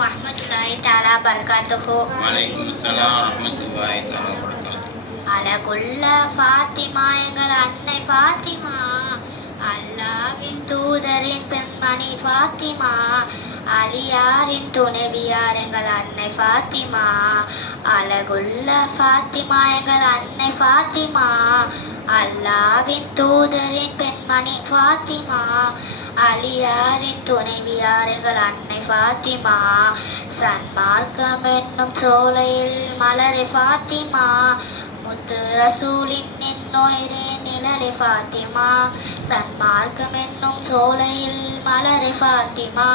வரமத்துல்லாஹி தஆலா பரகாத்துஹு வலைக்கும் சலாம் ரஹமத்துல்லாஹி தஆலா வபரகாத்துஹு அழகுள்ள ஃபாத்திமா எங்கள் அன்னை ஃபாத்திமா அல்லாவின் தூதரின் பெண்மணி ஃபாத்திமா அலியாரின் துணைவியார் எங்கள் அன்னை ஃபாத்திமா அழகுள்ள ஃபாத்திமா எங்கள் அன்னை ஃபாத்திமா அல்லாவின் தூதரின் பெண்மணி ஃபாத்திமா அலியாரின் துணைவியார் எங்கள் அன்னை ஃபாத்திமா. சன்மார்க்கம் என்னும் சோலையில் மலரை ஃபாத்திமா. முத்து ரசூலின் என்னுயிரே நிழலை ஃபாத்திமா. சன்மார்க்கம் என்னும் சோலையில் மலரை ஃபாத்திமா.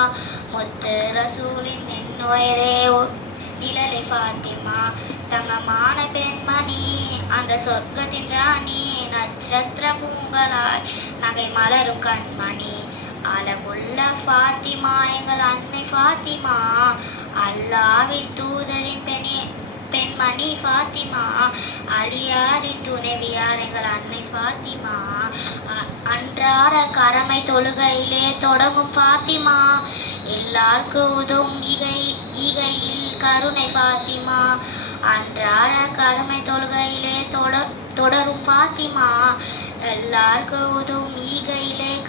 முத்து ரசூலின் என்னுயிரே நிழலை ஃபாத்திமா. தங்கமான பெண்மணி அந்த சொர்க்கத்தின் ராணி நட்சத்திர பூங்களாய் நகை மலரும் கண்மணி. அழகுள்ள ஃபாத்திமா எங்கள் அன்னை ஃபாத்திமா அல்லாவின் தூதரின் பெணி பெண்மணி ஃபாத்திமா அலியாரின் துணைவியார் எங்கள் அன்னை ஃபாத்திமா அன்றாட கடமை தொழுகையிலே தொடங்கும் ஃபாத்திமா எல்லாருக்கும் உதவும் இகை ஈகையில் கருணை ஃபாத்திமா அன்றாட கடமை தொழுகையிலே தொட தொடரும் ஃபாத்திமா எல்லாருக்கும் உதவும்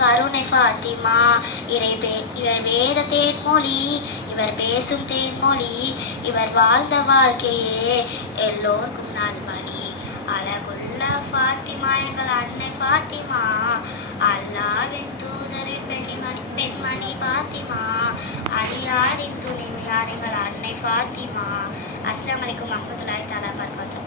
கருணை ஃபாத்திமா இறை பே இவர் வேத தேன்மொழி இவர் பேசும் தேன்மொழி இவர் வாழ்ந்த வாழ்க்கையே எல்லோருக்கும் நல்வழி அழகுள்ள ஃபாத்திமா எங்கள் அன்னை ஃபாத்திமா அல்லாவின் தூதரின் பெண்மணி பெண்மணி ஃபாத்திமா அடியாரின் துணிமையார் எங்கள் அன்னை ஃபாத்திமா அஸ்லாம் வலைக்கும் வரமத்துல்லாஹி தஆலா பரகாத்துஹு